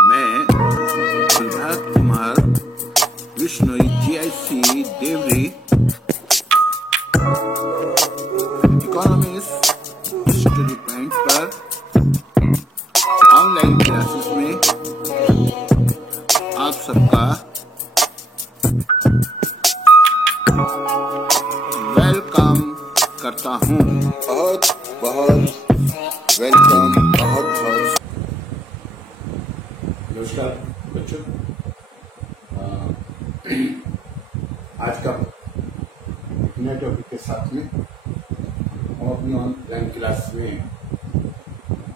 मैं Prabhat Kumar Vishnoi GIC Devri economics study point पर online classes में आप सबका वेलकम करता हूँ। बहुत बहुत वेलकम, बहुत बहुत नमस्कार बच्चों। आज का नए टॉपिक के साथ में हम अपनी ऑनलाइन क्लास में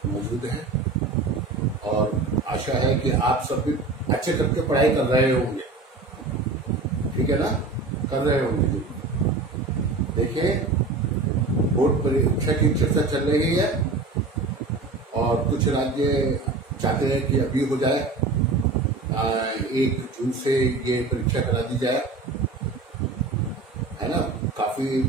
मौजूद हैं और आशा है कि आप सब भी अच्छे करके पढ़ाई कर रहे होंगे। ठीक है ना, कर रहे होंगे। देखिए, बोर्ड परीक्षा की चर्चा चल रही है और कुछ राज्य चाहते हैं कि अभी हो जाए, 1 जून से ये परीक्षा करा दी जाए, है ना। काफी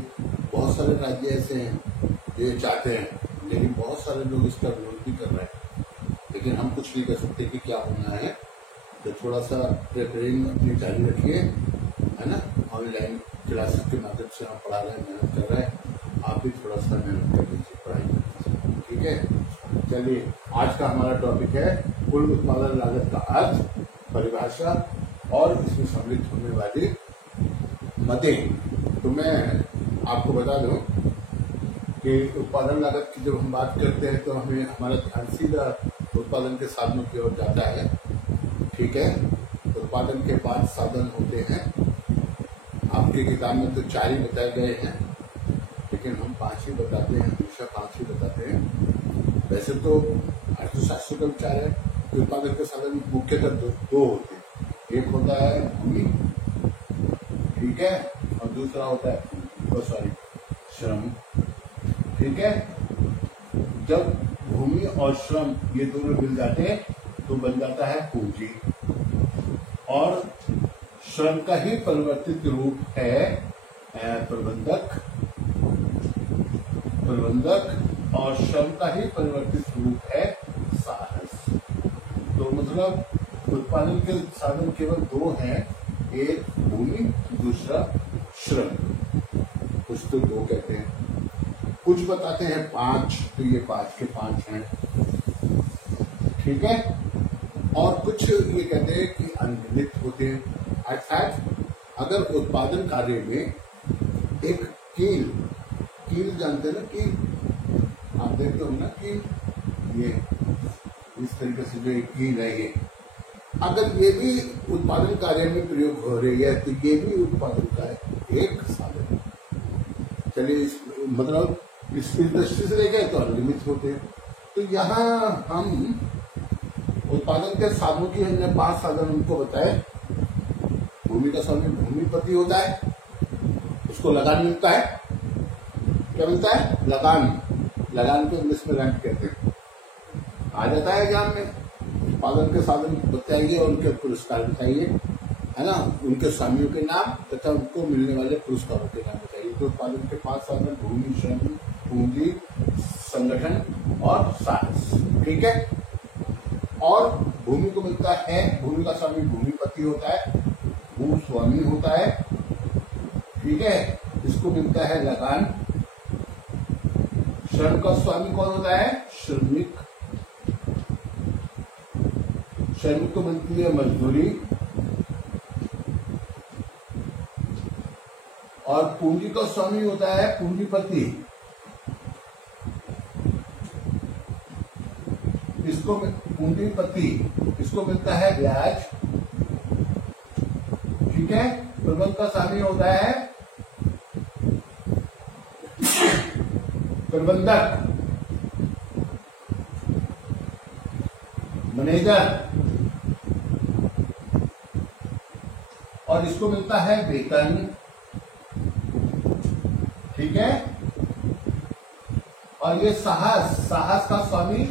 बहुत सारे राज्य ऐसे हैं जो ये चाहते हैं, लेकिन बहुत सारे लोग इसका विरोध भी कर रहे हैं। लेकिन हम कुछ नहीं कर सकते कि क्या होना है। तो थोड़ा सा प्रिपेयरिंग अपनी जारी रखिए, है ना। ऑनलाइन क्लासेस के माध्यम से हम पढ़ा रहे हैं, मेहनत कर रहे हैं। आप भी थोड़ा सा मेहनत कर लीजिए पढ़ाई करने। ठीक है, चलिए आज का हमारा टॉपिक है कुल उत्पादन लागत का अर्थ, परिभाषा और इसमें सम्मिलित होने वाली मदें। तो मैं आपको बता दूं कि उत्पादन लागत की जब हम बात करते हैं तो हमें हमारा ध्यान सीधा उत्पादन के साधनों की ओर जाता है। ठीक है, उत्पादन के 5 साधन होते हैं। आपकी किताब में तो 4 ही बताए गए हैं, लेकिन हम 5 ही बताते हैं, हमेशा 5 ही बताते हैं। वैसे तो अर्थशास्त्र का विचार है कि उत्पादन के साधन मुख्यतः दो होते हैं। एक होता है भूमि, ठीक है, और दूसरा होता है श्रम। ठीक है, जब भूमि और श्रम ये दोनों मिल जाते हैं तो बन जाता है पूंजी, और श्रम का ही परिवर्तित रूप है प्रबंधक और श्रम का ही परिवर्तित रूप है साहस। तो मतलब उत्पादन के साधन केवल 2 हैं, एक भूमि, दूसरा श्रम। कुछ तो 2 कहते हैं, कुछ बताते हैं 5, तो ये 5 के 5 हैं। ठीक है, और कुछ ये कहते हैं कि अनगिनत होते हैं। अर्थात अगर उत्पादन कार्य में एक कील जानते हैं ना, कील आप देखते हो ना, कील ये इस तरीके से जो एक कील है, ये अगर ये भी उत्पादन कार्य में प्रयोग हो रही है तो ये भी उत्पादन का एक साधन है। चलिए, मतलब इस दृष्टि से देखें तो अनियमित होते हैं। तो यहाँ हम उत्पादन के साधनों की हमने 5 साधन उनको बताए। भूमि का स्वामी भूमिपति होता है, उसको लगान मिलता है। क्या मिलता है? लगान को इंग्लिश में रेंट कहते हैं। आ जाता है एग्जाम में। उत्पादन के साधन बताइए और उनके पुरस्कार बताइए, है ना। उनके स्वामियों के नाम तथा उनको मिलने वाले पुरस्कारों के नाम बताइए। तो उत्पादन के 5 साधन भूमि, श्रम, पूंजी, संगठन और साहस। ठीक है, और भूमि को मिलता है, भूमि का स्वामी भूमिपति होता है, भूस्वामी होता है। ठीक है, इसको मिलता है लगान। श्रम का स्वामी कौन होता है? श्रमिक को मिलती है मजदूरी, और पूंजी का स्वामी होता है पूंजीपति। इसको मिलता है ब्याज। ठीक है, प्रबंध का स्वामी होता है प्रबंधक, मैनेजर, और इसको मिलता है वेतन। ठीक है, और ये साहस का स्वामी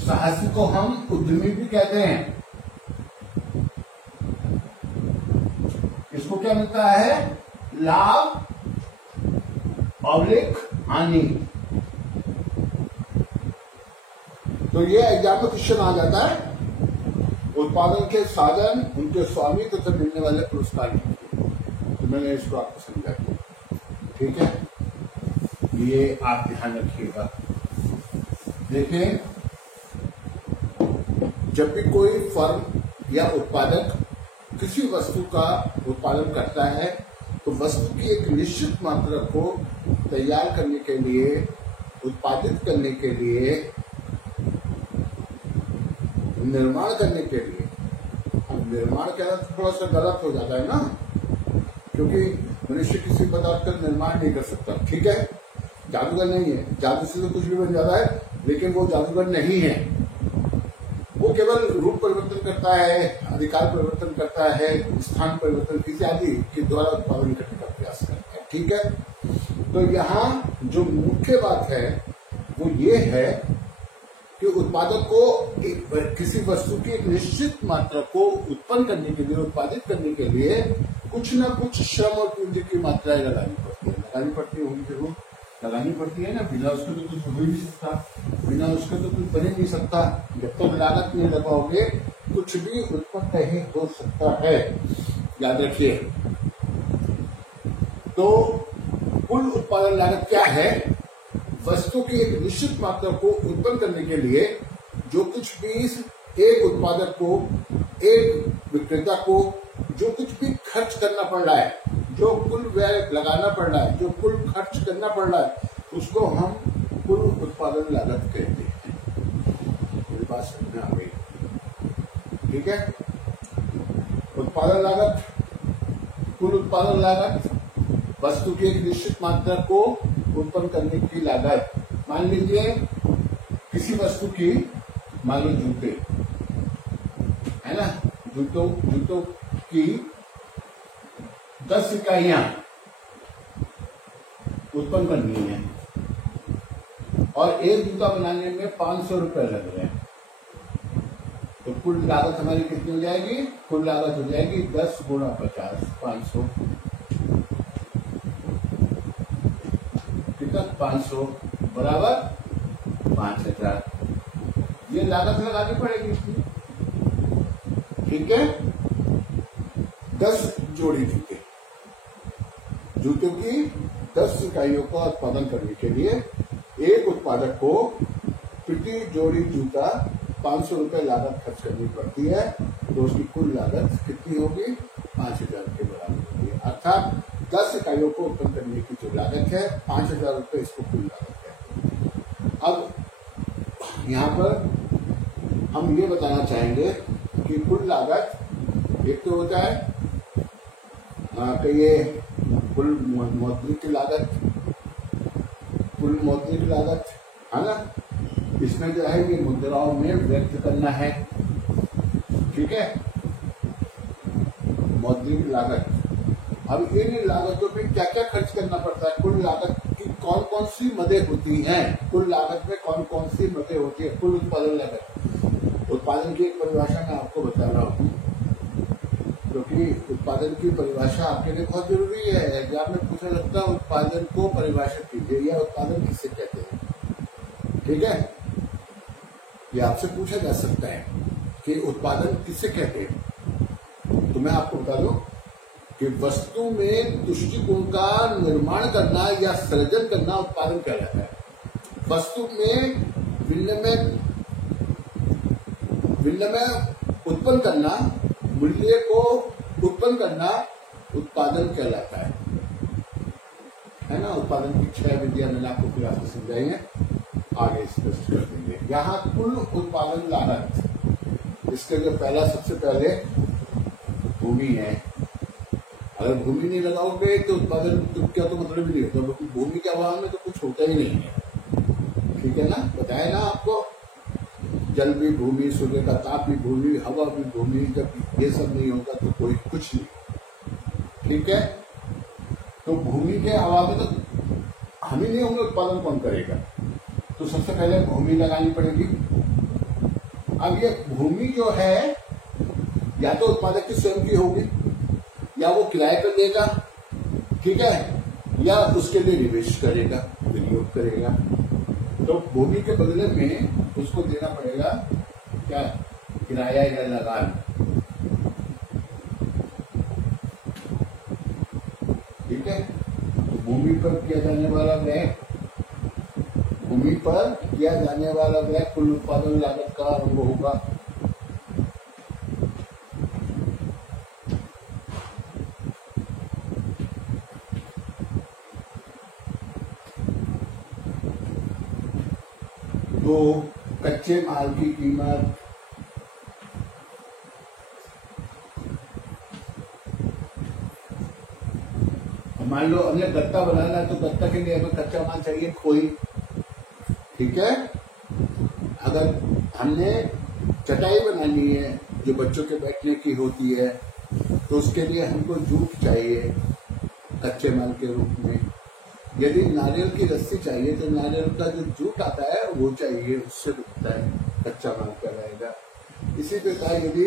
साहसी को हम उद्यमी भी कहते हैं। इसको क्या मिलता है? लाभ और हानि। तो ये एग्जाम में क्वेश्चन आ जाता है, उत्पादन के साधन, उनके स्वामी तथा मिलने वाले पुरस्कार। तो मैंने इसको आपको समझा दिया, ठीक है। ये आप ध्यान रखिएगा। देखें, जब भी कोई फर्म या उत्पादक किसी वस्तु का उत्पादन करता है तो वस्तु की एक निश्चित मात्रा को तैयार करने के लिए, उत्पादित करने के लिए, निर्माण करने के लिए, अब निर्माण कहना थोड़ा सा गलत हो जाता है ना, क्योंकि मनुष्य किसी पदार्थ का निर्माण नहीं कर सकता, ठीक है। जादूगर नहीं है, जादू से तो कुछ भी बन जाता है, लेकिन वो जादूगर नहीं है। वो केवल रूप परिवर्तन करता है, अधिकार परिवर्तन करता है, स्थान परिवर्तन इत्यादि के द्वारा उत्पादन करने का प्रयास करता है, ठीक है। तो यहाँ जो मुख्य बात है वो ये है कि उत्पादक को किसी वस्तु की एक निश्चित मात्रा को उत्पन्न करने के लिए, उत्पादित करने के लिए कुछ न कुछ श्रम और पूंजी की मात्राएं लगानी पड़ती होंगी, जरूर लगानी पड़ती है ना। बिना उसके तो कुछ हो ही नहीं सकता, बिना उसके तो कुछ बन ही नहीं सकता। जब तक लागत नहीं लगाओगे कुछ भी उत्पन्न नहीं हो सकता है, याद रखिए। तो कुल उत्पादन लागत क्या है? वस्तु की एक निश्चित मात्रा को उत्पन्न करने के लिए जो कुछ भी एक उत्पादक को, एक विक्रेता को जो कुछ भी खर्च करना पड़ रहा है, जो कुल व्यय लगाना पड़ रहा है, जो कुल खर्च करना पड़ रहा है, उसको हम कुल उत्पादन लागत कहते हैं। मेरी बात समझ में आ गई, ठीक है। उत्पादन लागत, कुल उत्पादन लागत, वस्तु की एक निश्चित मात्रा को उत्पन्न करने की लागत। मान लीजिए किसी वस्तु की, मान लो जूते है ना, जूतों की 10 इकाइयां उत्पन्न करनी है और एक जूता बनाने में 500 रुपए लग रहे हैं, तो कुल लागत हमारी कितनी हो जाएगी? कुल लागत हो जाएगी 10 गुणा 50, 500, कितना? 500 बराबर 5000। ये लागत लगानी पड़ेगी इसकी, ठीक है। 10 जोड़ी जूतों की 10 इकाइयों का उत्पादन करने के लिए एक उत्पादक को प्रति जोड़ी जूता 500 रुपए लागत खर्च करनी पड़ती है, तो उसकी कुल लागत कितनी होगी? 5000 के बराबर होगी। अर्थात 10 इकाइयों को उत्पन्न करने की जो लागत है 5000 रुपए, इसको कुल लागत है। अब यहाँ पर हम ये बताना चाहेंगे कि कुल लागत एक तो होता है कि ये कुल मौद्रिक लागत, कुल मौद्रिक लागत है ना, इसमें जो है ये मुद्राओं में व्यक्त करना है, ठीक है, मौद्रिक लागत। अब इन लागतों पे क्या क्या खर्च करना पड़ता है? कुल लागत की कौन कौन सी मदें होती हैं? कुल लागत में कौन कौन सी मदें होती है? कुल उत्पादन लागत, उत्पादन की एक परिभाषा मैं आपको बता रहा हूँ, क्योंकि उत्पादन की परिभाषा आपके लिए बहुत जरूरी है। एग्जाम में पूछा लगता है उत्पादन को परिभाषित कीजिए, या उत्पादन किसे कहते हैं, ठीक है। ये आपसे पूछा जा सकता है कि उत्पादन किसे कहते हैं। तो मैं आपको बता दूं कि वस्तु में दृष्टिकोण का निर्माण करना या सृजन करना उत्पादन कहलाता है। वस्तु में विनिमय उत्पन्न करना, मूल्य को उत्पन्न करना उत्पादन कहलाता है ना। उत्पादन की 6 विधियां मैंने आपको फिर आपको समझाई हैं, आगे स्पष्ट कर देंगे। यहाँ कुल उत्पादन लागत, इसके जो पहला, सबसे पहले भूमि है। अगर भूमि नहीं लगाओगे तो उत्पादन क्या तो मतलब ही नहीं होता, तो भूमि के अभाव में तो कुछ होता ही नहीं है, ठीक है ना। बताया ना आपको, जल भी भूमि, सूर्य का ताप भी भूमि, हवा भी भूमि। जब ये सब नहीं होगा तो कोई कुछ नहीं, ठीक है। तो भूमि के अभाव में तो हम ही नहीं होंगे, उत्पादन कौन करेगा? तो सबसे पहले भूमि लगानी पड़ेगी। अब ये भूमि जो है या तो उत्पादक की स्वयं की होगी, या वो किराए पर देगा, ठीक है, या उसके लिए निवेश करेगा, विनियोग करेगा। तो भूमि के बदले में उसको देना पड़ेगा क्या, किराया या लगान। ठीक है, तो भूमि पर किया जाने वाला व्यय, भूमि पर किया जाने वाला व्यय कुल उत्पादन लागत का अंग होगा। तो कच्चे माल की कीमत, मान लो हमें गत्ता बनाना है तो गत्ता के लिए हमें कच्चा माल चाहिए कोई। ठीक है, अगर हमने चटाई बनानी है जो बच्चों के बैठने की होती है तो उसके लिए हमको जूट चाहिए कच्चे माल के रूप में। यदि नारियल की रस्सी चाहिए तो नारियल का जो जूट आता है वो चाहिए, उससे बनता है, कच्चा माल कहलाएगा। इसी प्रकार यदि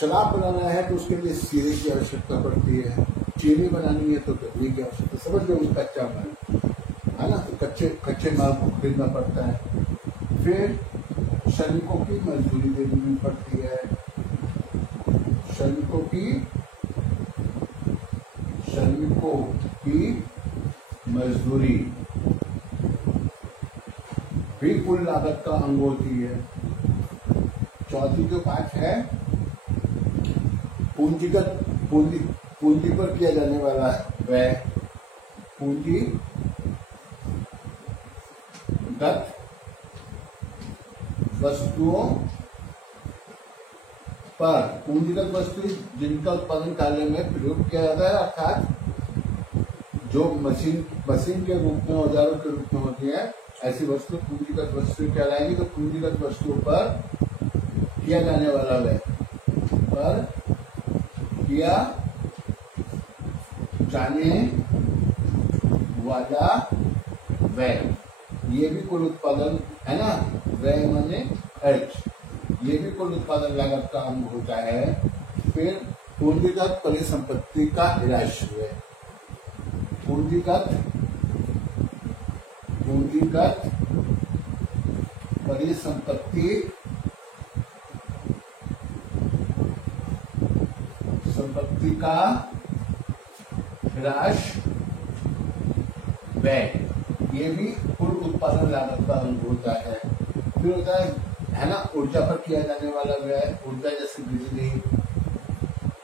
शराब बनाना है तो उसके लिए सीरे की आवश्यकता पड़ती है, चीनी बनानी है तो गन्ने की आवश्यकता, समझ लो कच्चा माल है ना। तो कच्चे माल को खरीदना पड़ता है। फिर श्रमिकों की मजदूरी देनी पड़ती है, श्रमिकों की मजदूरी भी कुल लागत का अंग होती है। चौथी जो बात है पूंजी पर किया जाने वाला व्यय, पूंजीगत वस्तुओं पर, पूंजीगत वस्तु जिनका उत्पादन कार्य में प्रयोग किया जाता है, अर्थात जो मशीन के रूप में, औजारों के रूप में होती है, ऐसी वस्तु पूंजीगत वस्तु कहलाएगी। तो पूंजीगत वस्तुओं पर किया जाने वाला व्यय, पर किया जाने वाला व्यय, ये भी कुल उत्पादन है ना, व्यय माने खर्च, ये भी कुल उत्पादन लागत का अंग होता है। फिर पूंजीगत परिसंपत्ति का ह्रास व्यय, पूंजीगत संपत्ति का ह्रास व्यय, ये भी कुल उत्पादन लागत का अंग होता है। फिर होता है ना ऊर्जा पर किया जाने वाला व्यय, ऊर्जा जैसे बिजली,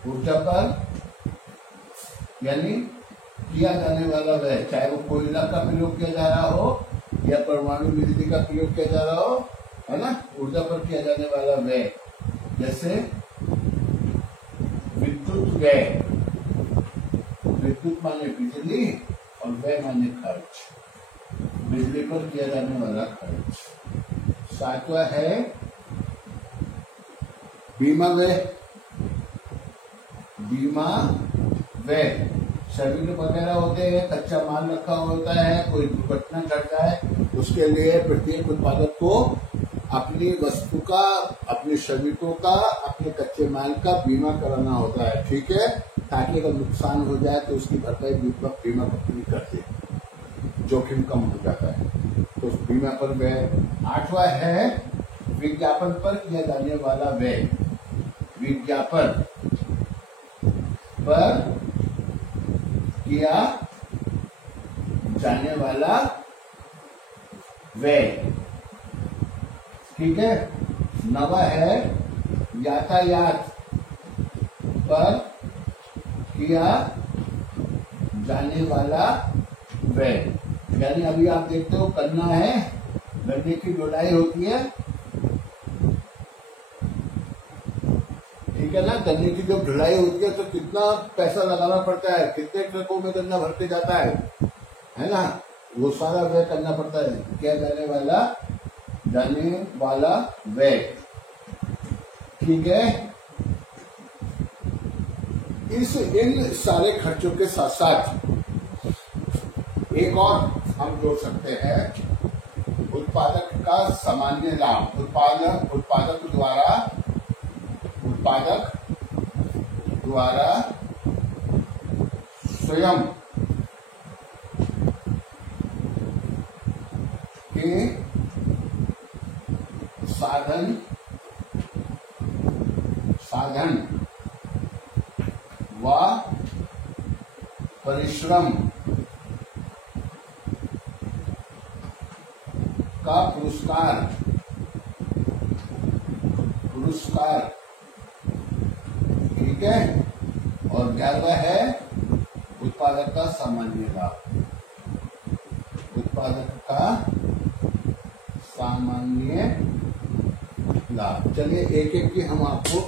ऊर्जा पर यानी किया जाने वाला व्यय, चाहे वो कोयला का प्रयोग किया जा रहा हो या परमाणु बिजली का प्रयोग किया जा रहा हो, है ना, ऊर्जा पर किया जाने वाला व्यय, जैसे विद्युत व्यय, विद्युत माने बिजली और व्यय माने खर्च, बिजली पर किया जाने वाला खर्च। सातवां है बीमा व्यय, बीमा व्यय, शरीर वगैरह होते हैं, कच्चा माल रखा होता है, कोई दुर्घटना घटता है, उसके लिए प्रत्येक उत्पादक को अपनी वस्तु का, अपने श्रमिकों का, अपने कच्चे माल का बीमा कराना होता है। ठीक है, ताकि अगर नुकसान हो जाए तो उसकी भरपाई बीमा कंपनी कर दे, जोखिम कम हो जाता है, तो उस बीमा पर व्यय। आठवां है विज्ञापन पर किया जाने वाला व्यय, विज्ञापन पर किया जाने वाला व्यय। ठीक है, नवा है यातायात पर किया जाने वाला व्यय, यानी अभी आप देखते हो गन्ना है, गन्ने की ढुलाई होती है, ठीक है ना, गन्ने की जब ढुलाई होती है तो कितना पैसा लगाना पड़ता है, कितने ट्रकों में गन्ना भर के जाता है ना, वो सारा व्यय करना पड़ता है, किया जाने वाला व्यय। ठीक है, इन सारे खर्चों के साथ साथ एक और हम जोड़ सकते हैं उत्पादक का सामान्य लाभ, उत्पादक द्वारा स्वयं के व परिश्रम का पुरस्कार ठीक है। और 11वां है उत्पादक का सामान्य लाभ, उत्पादक का सामान्य लाभ। चलिए एक एक की हम आपको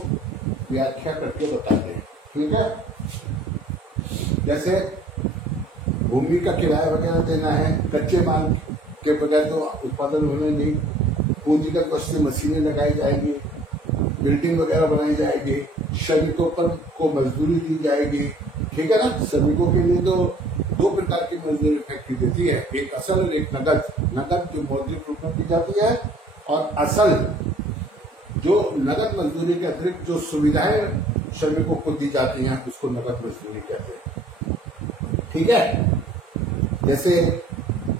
व्याख्या करके बताते हैं, ठीक है। जैसे भूमि का किराया वगैरह देना है, कच्चे माल के बगैर तो उत्पादन होने नहीं, पूंजीगत वस्तु मशीनें लगाई जाएगी, बिल्डिंग वगैरह बनाई जाएगी, श्रमिकों पर को मजदूरी दी जाएगी, ठीक है ना। श्रमिकों के लिए तो 2 प्रकार की मजदूरी फैक्ट्री देती है, एक असल और एक नगद। नगद जो मौद्रिक रूप में दी जाती है, और असल जो नगद मजदूरी के अतिरिक्त जो सुविधाएं श्रमिकों को दी जाती हैं उसको नगद मजदूरी कहते हैं, ठीक है। जैसे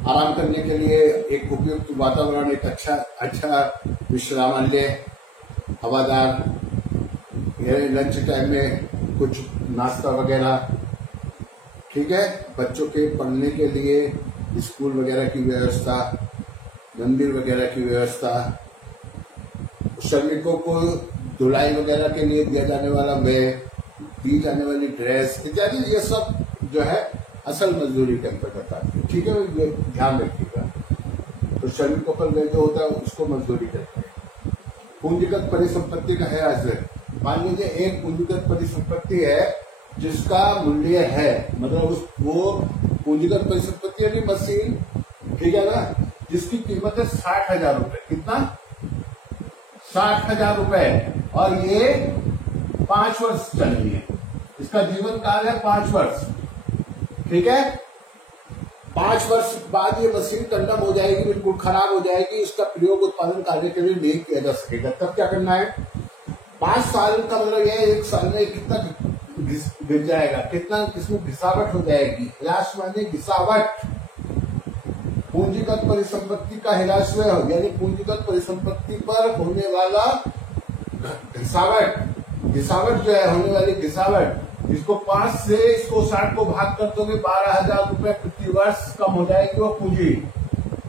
आराम करने के लिए एक उपयुक्त वातावरण, एक अच्छा विश्रामालय, हवादार, लंच टाइम में कुछ नाश्ता वगैरह, ठीक है। बच्चों के पढ़ने के लिए स्कूल वगैरह की व्यवस्था, मंदिर वगैरह की व्यवस्था, श्रमिकों को धुलाई वगैरह के लिए दिया जाने वाला व्यय, दी जाने वाली ड्रेस इत्यादि, ये सब जो है असल मजदूरी के अंतर्गत आती है, ठीक है। ये ध्यान रखिएगा। तो श्रमिकों पर व्यय जो होता है उसको मजदूरी कहते हैं। पूंजीगत परिसंपत्ति का है आश्रय। मान लीजिए एक पूंजीगत परिसंपत्ति है जिसका मूल्य है, मतलब वो पूंजीगत परिसंपत्ति यानी मशीन, ठीक है ना, जिसकी कीमत है 60,000 रुपए। कितना? 60,000 रुपए, और ये 5 वर्ष चलनी है। इसका जीवन काल है 5 वर्ष, ठीक है। 5 वर्ष बाद ये मशीन कंडम हो जाएगी, बिल्कुल खराब हो जाएगी, इसका प्रयोग उत्पादन कार्य के लिए नहीं किया जा सकेगा। तब क्या करना है? 5 साल का मतलब यह 1 साल में कितना गिर जाएगा, कितना किसमें घिसावट हो जाएगी। ह्रास माने घिसावट। पूंजीगत परिसंपत्ति का ह्रासव्य यानी पूंजीगत परिसंपत्ति पर होने वाला घिसावट जो है, होने वाली घिसावट, इसको 5 से इसको 60 को भाग कर दोगे 12,000 रुपए प्रति वर्ष कम हो जाएगी वो पूंजी।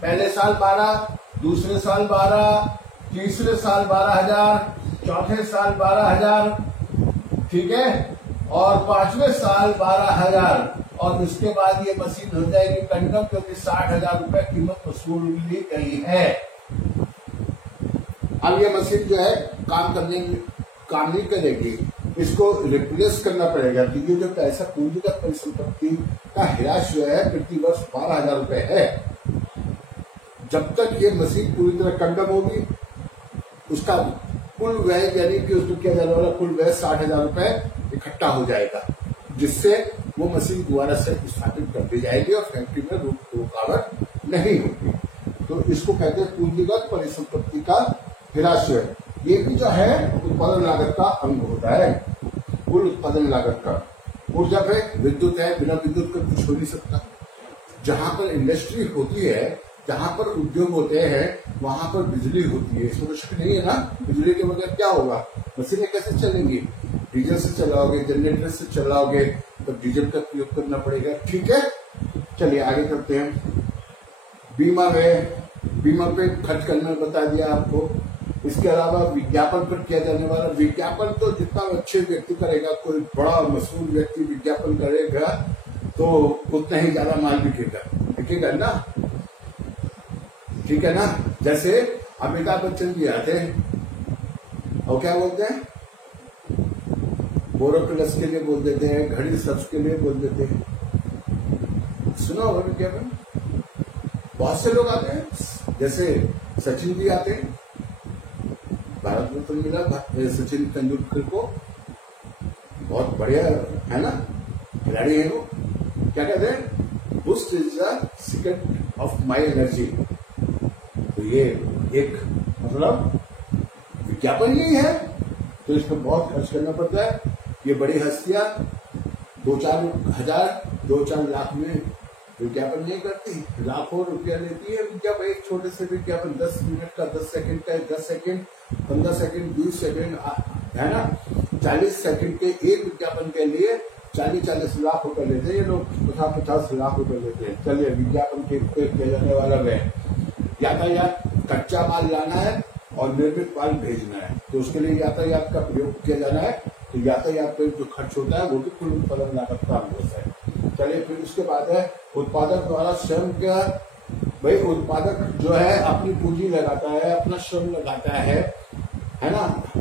पहले साल 12, दूसरे साल 12, तीसरे साल 12,000, चौथे साल 12,000, ठीक है, और 5वें साल 12,000, और उसके बाद ये मशीन हो जाएगी कंडम, क्योंकि 60,000 रुपए कीमत वसूल ली गई है। अब ये मशीन जो है काम नहीं करेगी, इसको रिप्लेस करना पड़ेगा। तो ये जो पैसा पूंजीगत परिसंपत्ति का ह्रास जो है प्रति वर्ष 12,000 रुपए है। जब तक ये मशीन पूरी तरह कंडम होगी, उसका कुल व्यय यानी कि उसको किया जाने वाला कुल व्यय 60,000 रुपए इकट्ठा हो जाएगा, जिससे वो मशीन दोबारा से स्थापित कर दी जाएगी और फैक्ट्री में रुकावट नहीं होगी। तो इसको कहते हैं पूंजीगत परिसंपत्ति का ह्रासव्य। ये भी जो है उत्पादन लागत का अंग होता है, कुल उत्पादन लागत का। ऊर्जा पे विद्युत है, बिना विद्युत का कुछ हो नहीं सकता। जहां पर इंडस्ट्री होती है, जहां पर उद्योग होते हैं, वहां पर बिजली होती है, इसमें शक नहीं है ना। बिजली के बगैर क्या होगा? मशीनें कैसे चलेंगी? डीजल से चलाओगे, जनरेटर से चलाओगे, तो डीजल का प्रयोग करना पड़ेगा, ठीक है। चलिए आगे करते हैं। बीमा पे खर्च करना बता दिया आपको। इसके अलावा विज्ञापन पर किया जाने वाला विज्ञापन, तो जितना अच्छे व्यक्ति करेगा, कोई बड़ा मशहूर व्यक्ति विज्ञापन करेगा तो उतना ही ज्यादा माल बिकेगा ना, ठीक है ना। जैसे अमिताभ बच्चन जी आते हैं और क्या बोलते हैं, बोरोप्लस के लिए बोल देते हैं, घड़ी सब्स के लिए बोल देते हैं। सुना होगा विज्ञापन, बहुत से लोग आते हैं। जैसे सचिन जी आते हैं, भारत रत्न मिला सचिन तेंदुलकर को, बहुत बढ़िया है ना, खिलाड़ी है वो। क्या कहते हैं? Boost is the secret of my energy. तो ये एक मतलब विज्ञापन ही है, तो इस पर बहुत खर्च करना पड़ता है। ये बड़ी हस्तियां 2-4 हजार 2-4 लाख में विज्ञापन नहीं करती, लाखों रुपया लेती है विज्ञापन। एक छोटे से विज्ञापन 10 मिनट का, 10 सेकंड का, 10 सेकंड, 15 सेकंड, 20 सेकंड, है ना, 40 सेकंड के एक विज्ञापन के लिए 40-40 लाख रुपए लेते हैं ये लोग, 50-50 लाख रुपए लेते हैं। चलिए विज्ञापन के किया जाने वाला वह यातायात, कच्चा माल लाना है और निर्मित माल भेजना है, तो उसके लिए यातायात का प्रयोग किया जाना है। तो यातायात पर जो खर्च होता है वो भी कुल उत्पादन लागत का अंग होता है। चलिए फिर उसके बाद है उत्पादक द्वारा स्वयं का, भाई उत्पादक जो है अपनी पूंजी लगाता है, अपना श्रम लगाता है ना,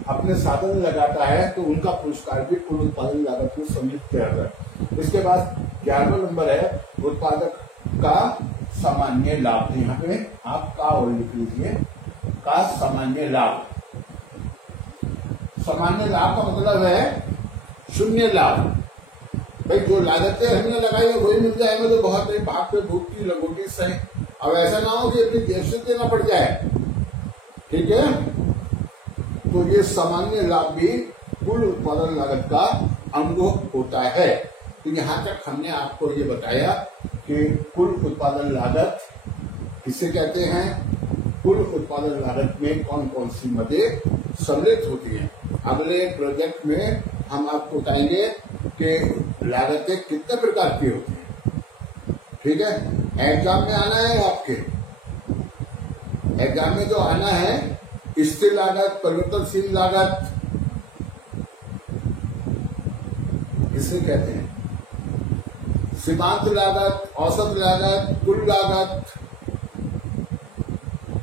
अपने साधन लगाता है, तो उनका पुरस्कार भी कुल उत्पादन लागत में सम्मिलित किया जाता है। इसके बाद 11वां नंबर है उत्पादक का सामान्य लाभ। यहाँ पे आप का और लिख लीजिए, का सामान्य लाभ। सामान्य लाभ का मतलब है शून्य लाभ। भाई जो लागतें हमने लगाई है वही मिल जाए, तो बहुत नहीं, भाग पे भूख की लगोगी सही। अब ऐसा ना हो कि अपनी जेब से देना पड़ जाए, ठीक है। तो ये सामान्य लाभ भी कुल उत्पादन लागत का अंग होता है। तो यहाँ तक हमने आपको ये बताया कि कुल उत्पादन लागत किसे कहते हैं, कुल उत्पादन लागत में कौन कौन सी मदें सम्मिलित होती हैं। अगले प्रोजेक्ट में हम आपको बताएंगे कि लागतें कितने प्रकार की होती हैं, ठीक है। एग्जाम में आना है आपके, एग्जाम में जो आना है स्थिर लागत, परिवर्तनशील लागत इसे कहते हैं, सीमांत लागत, औसत लागत, कुल लागत,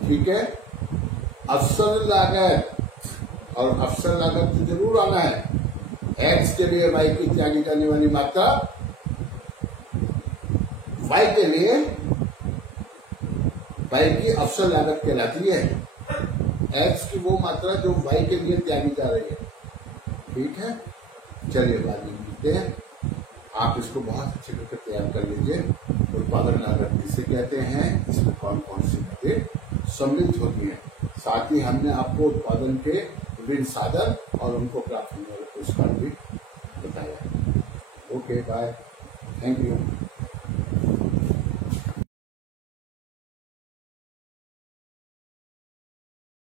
ठीक है। अवसर लागत, और अवसर लागत तो जरूर आना है। एक्स के लिए वाई की त्यागी जाने वाली मात्रा वाई के लिए वाई की अवसर लागत कहलाती है। एक्स की वो मात्रा जो वाई के लिए त्यागी जा रही है, ठीक है। चलिए बाद में मिलते हैं। आप इसको बहुत अच्छे करके तैयार कर लीजिए। उत्पादन लागत किसे कहते हैं, इसमें कौन कौन सी बातें सम्मिलित होती हैं। साथ ही हमने आपको उत्पादन के विभिन्न साधन और उनको प्राप्त होने वाले पुरस्कार भी बताया। Okay bye, thank you.